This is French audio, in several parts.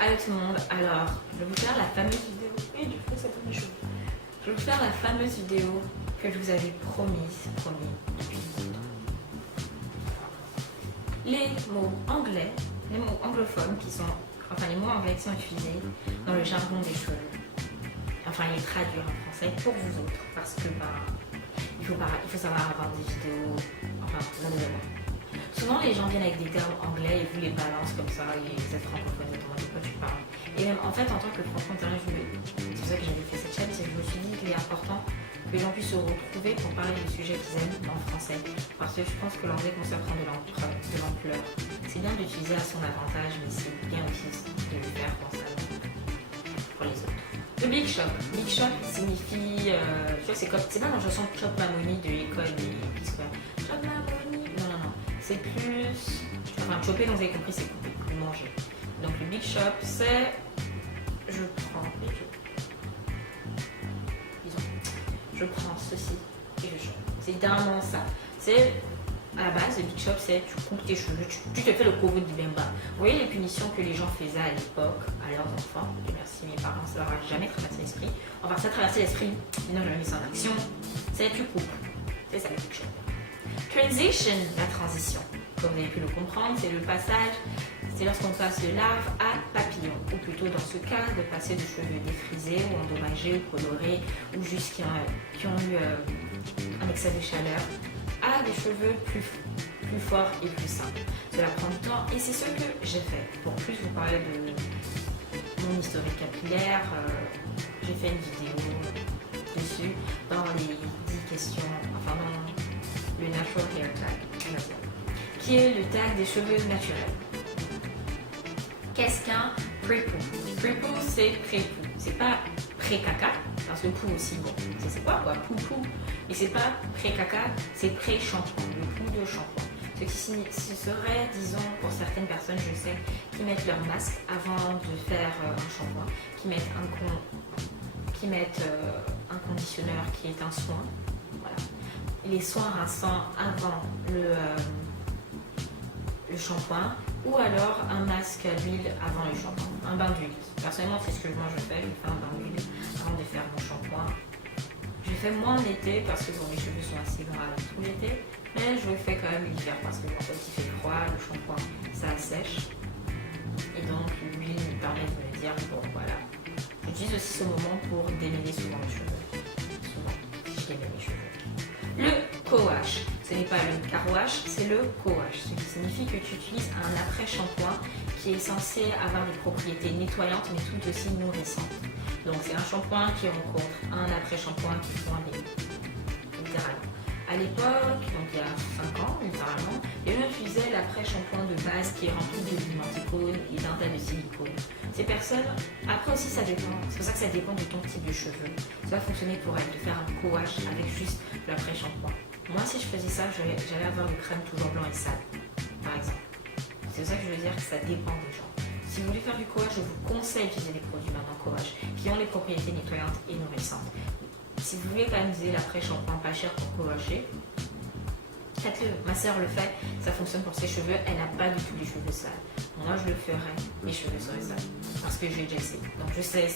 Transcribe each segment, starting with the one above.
Allô tout le monde, alors je vais vous faire la fameuse vidéo. Oui, du coup, ça peut mes cheveux. Je vais vous faire la fameuse vidéo que je vous avais promis depuis longtemps. Les mots anglais, les mots anglophones qui sont, enfin les mots anglais qui sont utilisés dans le jargon des cheveux. Enfin, les traduire en français pour vous autres, parce que il faut savoir avoir des vidéos, enfin, là-dedans. Souvent, les gens viennent avec des termes anglais et vous les balancent comme ça, et vous êtes francophone, et de quoi tu parles. Et même, en fait, en tant que francophone, c'est pour ça que j'avais fait cette chaîne, c'est que je me suis dit qu'il est important que les gens puissent se retrouver pour parler des sujets qu'ils aiment en français. Parce que je pense que l'anglais commence à prendre de l'ampleur. C'est bien d'utiliser à son avantage, mais c'est bien aussi de le faire pour ça, pour les autres. Le Big Shop. Big Shop signifie, c'est pas dans la chanson Chop Mamoni de l'école des Piscois. Chop Mamoni. Non. C'est plus, enfin chopper, donc vous avez compris, c'est couper, plus manger. Donc le Big Shop, c'est, je prends ceci et je chope. C'est littéralement ça. C'est à la base, le Big Shop, c'est tu coupes tes cheveux, tu te fais le covo du bemba. Vous voyez les punitions que les gens faisaient à l'époque à leurs enfants. Et merci mes parents, ça leur a jamais traversé l'esprit. Enfin, ça a traversé l'esprit, mais non, jamais mis ça en action. C'est tu coupes. C'est ça le Big Shop. Transition, la transition. Comme vous avez pu le comprendre, c'est le passage, c'est lorsqu'on passe de larve à papillon, ou plutôt dans ce cas, de passer de cheveux défrisés ou endommagés ou colorés, ou juste qui ont eu un excès de chaleur, à des cheveux plus forts et plus simples. Cela prend du temps et c'est ce que j'ai fait. Pour plus vous parler de mon historique capillaire, j'ai fait une vidéo dessus dans les 10 questions, enfin dans le Natural Hair Tag, qui est le tag des cheveux naturels. Qu'est-ce qu'un pré-pou? Pré-pou, c'est pré-pou. C'est pas pré-caca, parce que pou aussi, bon, c'est quoi, pou-pou. Et c'est pas pré-caca, c'est pré-shampoing, le pou de shampoing. Ce serait, disons, pour certaines personnes, je sais, qui mettent leur masque avant de faire un shampoing, qui mettent un conditionneur qui est un soin. Voilà. Les soins rinçants avant le shampoing, ou alors un masque à l'huile avant le shampoing, un bain d'huile. Personnellement, c'est ce que moi je fais, je fais un bain d'huile avant de faire mon shampoing. Je le fais moins en été parce que mes cheveux sont assez gras tout l'été, mais je le fais quand même l'hiver parce que en fait il fait froid, le shampoing ça sèche, et donc l'huile me permet de me dire bon voilà. J'utilise aussi ce moment pour démêler souvent les cheveux. Souvent, si je démêle les cheveux. Le co-wash, ce n'est pas le car-wash, c'est le co-wash, ce qui signifie que tu utilises un après-shampoing qui est censé avoir des propriétés nettoyantes mais tout aussi nourrissantes. Donc c'est un shampoing qui rencontre un après-shampoing qui font aller, littéralement. À l'époque, donc il y a 5 ans, littéralement, les gens utilisaient l'après-shampoing de base qui est rempli de dimenticone et d'un tas de silicone. Ces personnes, après aussi ça dépend, c'est pour ça que ça dépend de ton type de cheveux. Ça va fonctionner pour elle, de faire un co-wash avec juste l'après-shampoing. Moi si je faisais ça, j'allais avoir le crème toujours blanc et sale, par exemple. C'est pour ça que je veux dire que ça dépend des gens. Si vous voulez faire du co-wash, je vous conseille d'utiliser des produits maintenant co-wash qui ont les propriétés nettoyantes et nourrissantes. Si vous voulez quand même utiliser l'après-shampoing pas cher pour co-washer, faites-le. Ma soeur le fait, ça fonctionne pour ses cheveux, elle n'a pas du tout les cheveux sales. Moi je le ferais, mes cheveux seraient sales parce que j'ai déjà essayé. Donc je sais,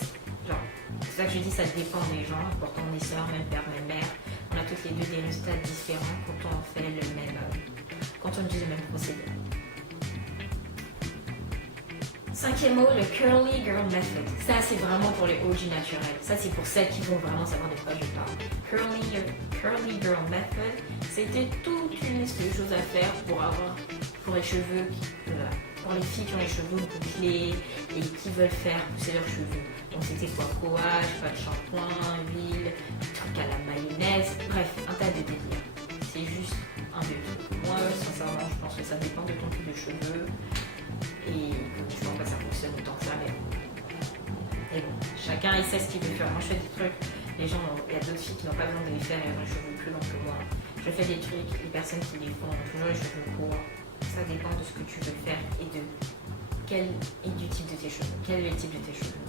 genre, c'est ça que je dis, ça dépend des gens. Pourtant on est soeurs, même père, même mère. On a toutes les deux des résultats différents quand on fait le même, quand on utilise le même procédé. 5e mot, le Curly Girl Method. Ça, c'est vraiment pour les OG naturels. Ça, c'est pour celles qui vont vraiment savoir de quoi je parle. Curly Girl Method, c'était toute une liste de choses à faire pour les cheveux, pour les filles qui ont les cheveux bouclés et qui veulent faire pousser leurs cheveux. Donc, c'était quoi? Coage, pas de shampoing, huile, truc à la mayonnaise, bref, un tas de délires. C'est juste un de tout. Moi, sincèrement, je pense que ça dépend de ton type de cheveux. Et je pense pas que ça fonctionne autant que ça, mais et bon, chacun il sait ce qu'il veut faire. Moi je fais des trucs, il y a d'autres filles qui n'ont pas besoin de les faire et ont les cheveux plus longs que moi. Je fais des trucs, les personnes qui les font ont toujours les cheveux courts. Ça dépend de ce que tu veux faire et du type de tes cheveux. Quel est le type de tes cheveux?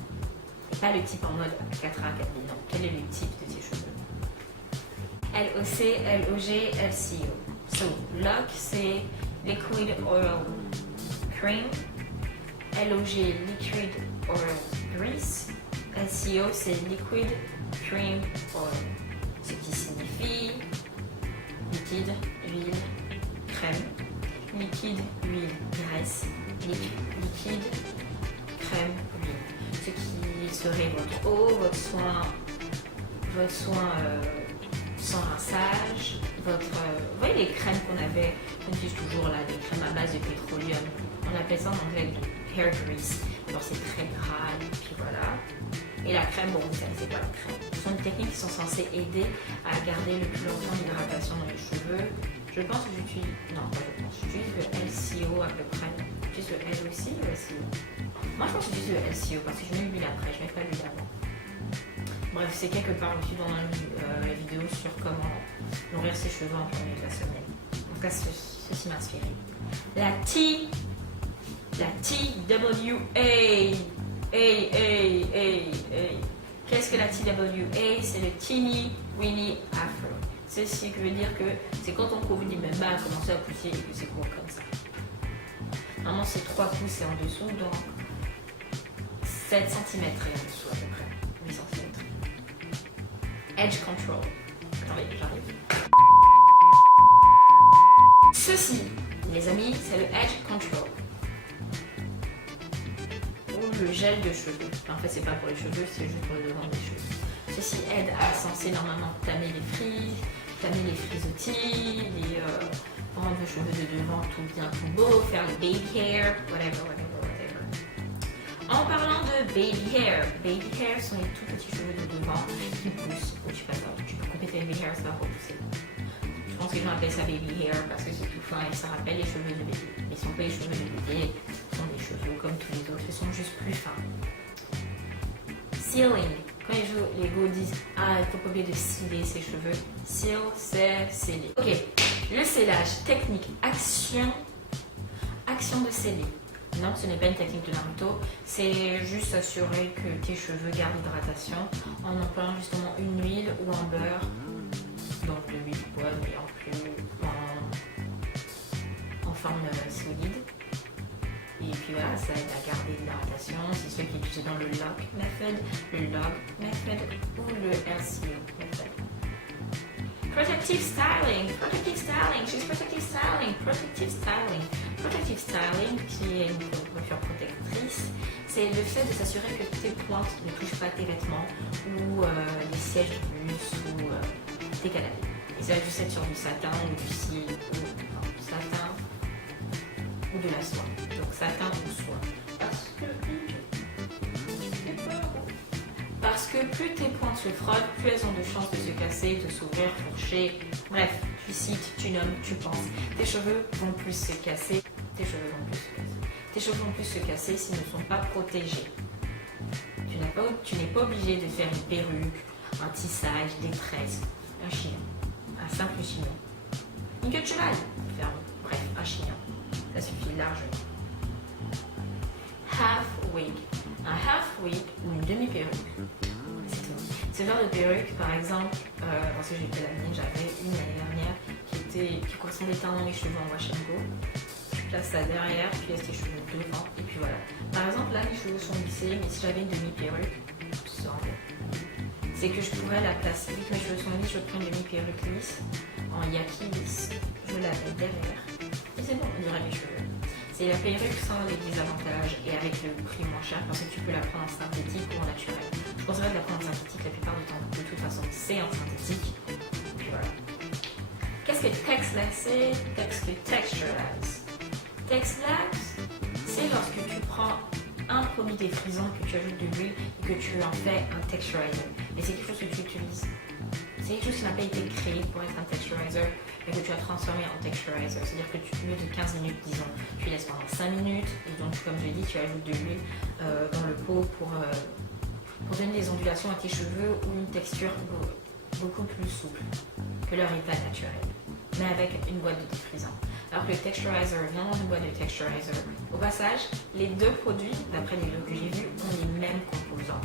Et pas le type en mode 4A, 4B, non. Quel est le type de tes cheveux? LOC, LOG, LCO. So, LOC c'est Liquid Oil Cream. LOG, Liquid Oil Grease. LCO, c'est Liquid Cream Oil, ce qui signifie liquide, huile, crème, liquide, huile, graisse, liquide, crème, huile. Ce qui serait votre eau, votre soin sans rinçage, vous voyez les crèmes qu'on avait, on utilise toujours là, des crèmes à base de pétroleum. On appelle ça en anglais du hair grease. Alors c'est très gras, et puis voilà. Et la crème, bon, vous savez, c'est pas la crème. Ce sont des techniques qui sont censées aider à garder le plus longtemps l'hydratation dans les cheveux. Je pense que j'utilise, non, pas je pense, j'utilise le LCO à peu près. J'utilise le L aussi, le LCO. Moi, je pense que j'utilise le LCO parce que je mets l'huile après, je mets pas l'huile avant. Bref, c'est quelque part aussi dans la vidéo sur comment nourrir ses cheveux en plein milieu de la semaine. En tout cas, ceci m'a inspiré. La TWA. Qu'est-ce que la TWA? C'est le Teeny Weeny Afro. Ceci veut dire que c'est quand on couvre l'immeuble a commencé à pousser et que c'est court comme ça. Normalement, c'est 3 pouces et en dessous, donc 7 cm et en dessous à peu près. 8 cm. Edge Control. J'arrive. Ceci, les amis, c'est le Edge Control. Le gel de cheveux. En fait, c'est pas pour les cheveux, c'est juste pour le devant des cheveux. Ceci aide à censé normalement tamer les frises, tamer les frisottis, rendre le cheveu de devant tout bien, tout beau, faire le baby hair, whatever. En parlant de baby hair sont les tout petits cheveux de devant qui poussent. Oh, je sais pas, tu peux compléter le baby hair, ça va repousser. Je pense que les gens appellent ça baby hair parce que c'est tout fin et ça rappelle les cheveux de bébé. Ils sont pas les cheveux de bébé. Des cheveux comme tous les autres, ils sont juste plus fins. Sealing. Quand les go disent ah, il faut pas oublier de sciller ses cheveux. Seal, c'est sceller. Ok, le scellage, technique, action de sceller. Non, ce n'est pas une technique de Naruto, c'est juste s'assurer que tes cheveux gardent l'hydratation en employant justement une huile ou un beurre. Donc de l'huile poêle, mais en forme solide. Et puis voilà, ça aide à garder l'hydratation. C'est ceux qui utilisent dans le lock method ou le LCO method. Protective styling, qui est une coiffure protectrice, c'est le fait de s'assurer que tes pointes ne touchent pas tes vêtements ou les sièges de bus ou tes canapés. Et ça va juste être sur du satin ou du cil ou de la soie. Donc satin ou soie. Parce que plus tes pointes se frottent, plus elles ont de chances de se casser, de s'ouvrir, fourcher. Bref, tu cites, tu nommes, tu penses. Tes cheveux vont plus se casser. Tes cheveux vont plus se casser s'ils ne sont pas protégés. Tu n'es pas obligé de faire une perruque, un tissage, des tresses, un chignon, un simple chignon. Une queue de cheval, bref, un chignon. Ça suffit largement. Half wig. Un half wig ou une demi-perruque. Ce genre de perruque, par exemple, parce que j'ai fait la mienne, j'avais une l'année dernière qui correspondait tellement à mes cheveux en wash and go. Je place ça derrière, puis laisse les cheveux devant, et puis voilà. Par exemple, là, les cheveux sont lissés, mais si j'avais une demi-perruque, c'est que je pourrais la placer. Vu que mes cheveux sont lisses, je prends une demi-perruque lisse, en yaki lisse, je la mets derrière. Et c'est bon, on dirait mes cheveux. C'est la perruque sans les désavantages et avec le prix moins cher parce que tu peux la prendre en synthétique ou en naturel. Je conseillerais de la prendre en synthétique la plupart du temps. De toute façon, c'est en synthétique. Et puis voilà. Qu'est-ce que texturize? Texturize, c'est lorsque tu prends un produit défrisant, que tu ajoutes de l'huile et que tu en fais un texturizer. Et c'est quelque chose que tu utilises. C'est quelque chose qui n'a pas été créé pour être un texturizer, mais que tu as transformé en texturizer. C'est-à-dire que au lieu de 15 minutes, disons, tu laisses pendant 5 minutes, et donc, comme je l'ai dit, tu ajoutes de l'huile dans le pot pour donner des ondulations à tes cheveux ou une texture beaucoup plus souple que leur état naturel, mais avec une boîte de défrisant. Alors que le texturizer vient dans une boîte de texturizer. Au passage, les deux produits, d'après les vidéos que j'ai vues, ont les mêmes composants.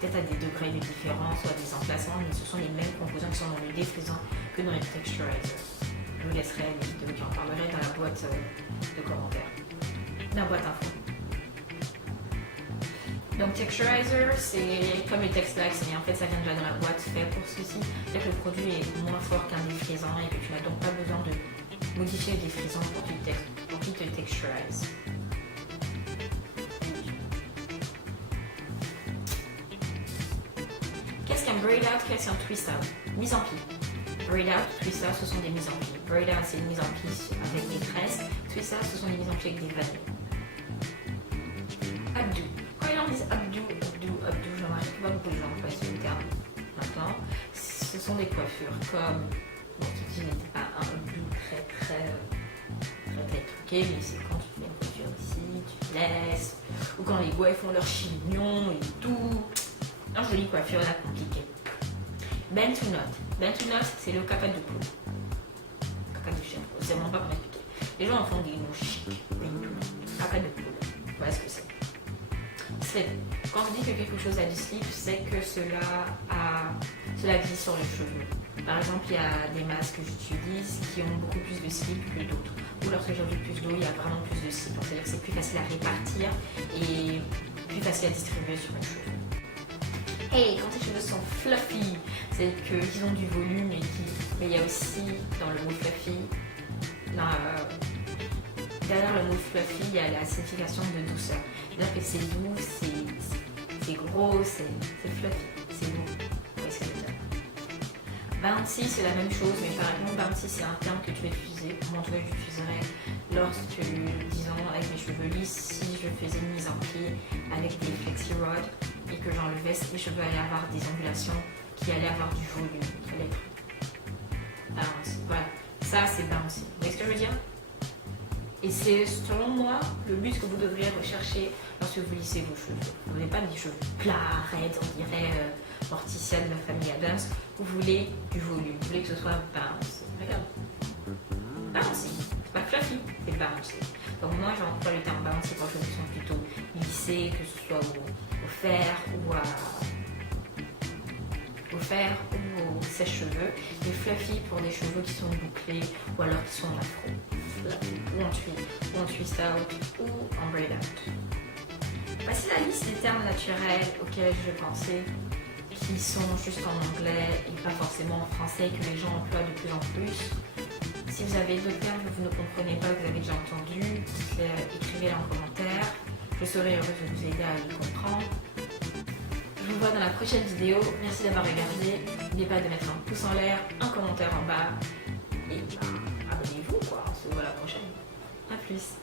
Peut-être à des degrés de différence ou à des emplacements, mais ce sont les mêmes composants qui sont dans le défrisant que dans le texturizer. Je vous laisserai les vidéos qui en parleraient dans la boîte de commentaires, dans la boîte info. Donc texturizer, c'est comme le Texlax, mais en fait ça vient déjà dans la boîte fait pour ceci. C'est que le produit est moins fort qu'un défrisant et que tu n'as donc pas besoin de modifier le défrisant pour qu'il te texturise. Qu'est-ce qu'un braid out, qu'est-ce qu'un twist out? Mise en pli. Braid out, twist out, ce sont des mises en pli. Braid out, c'est une mise en pli avec des tresses. Twist out, ce sont des mises en pli avec des vanilles. Updo. Quand les gens disent updo, je remarque pas beaucoup de gens emploient ce terme maintenant. Ce sont des coiffures comme, bon, ce n'était pas un updo très truqué, mais c'est quand tu fais une coiffure ici, tu laisses, ou quand les gars font leur chignon et tout. Un joli coiffure là compliquée. Bend to knot. Bend to knot, c'est le caca de poule. Caca de chien, c'est vraiment pas compliqué. Les gens en font des noms chics. Caca de poule. Voilà ce que c'est. Quand je dis que quelque chose a du slip, c'est que cela glisse sur les cheveux. Par exemple, il y a des masques que j'utilise qui ont beaucoup plus de slip que d'autres. Ou lorsque j'ai plus d'eau, il y a vraiment plus de slip. C'est-à-dire que c'est plus facile à répartir et plus facile à distribuer sur les cheveux. Hey, quand tes cheveux sont fluffy, c'est qu'ils ont du volume mais il y a aussi dans le mot fluffy, derrière le mot fluffy, il y a la signification de douceur. C'est-à-dire que c'est doux, c'est gros, c'est fluffy, c'est doux. Qu'est-ce que je veux dire? Bouncy, c'est la même chose, mais par exemple, bouncy, c'est un terme que tu vas utiliser. Moi, en tout cas, j'utiliserais lorsque, disons, avec mes cheveux lisses, si je faisais une mise en pied avec des flexi rods et que j'enlevais, les cheveux allaient avoir des ondulations qui allaient avoir du volume, qui allaient être bouncy. Voilà, ça, c'est bouncy. Vous voyez ce que je veux dire? Et c'est selon moi le but que vous devriez rechercher lorsque vous lissez vos cheveux. Vous n'avez pas des cheveux plats, raides, on dirait Morticia de la famille Adams. Vous voulez du volume, vous voulez que ce soit bouncy. Regarde. Bouncy. C'est pas fluffy, c'est bouncy. Donc moi j'emploie le terme bouncy pour les cheveux qui sont plutôt lissés, que ce soit au fer ou au sèche-cheveux. Et fluffy pour des cheveux qui sont bouclés ou alors qui sont en afro. Ou en twist out ou en braid out. Voici la liste des termes naturels auxquels je pensais qui sont juste en anglais et pas forcément en français que les gens emploient de plus en plus. Si vous avez d'autres termes que vous ne comprenez pas, que vous avez déjà entendu, écrivez-les en commentaire. Je serai heureuse de vous aider à les comprendre. Je vous vois dans la prochaine vidéo. Merci d'avoir regardé. N'oubliez pas de mettre un pouce en l'air, un commentaire en bas. Et abonnez-vous quoi. On se voit la prochaine. A plus.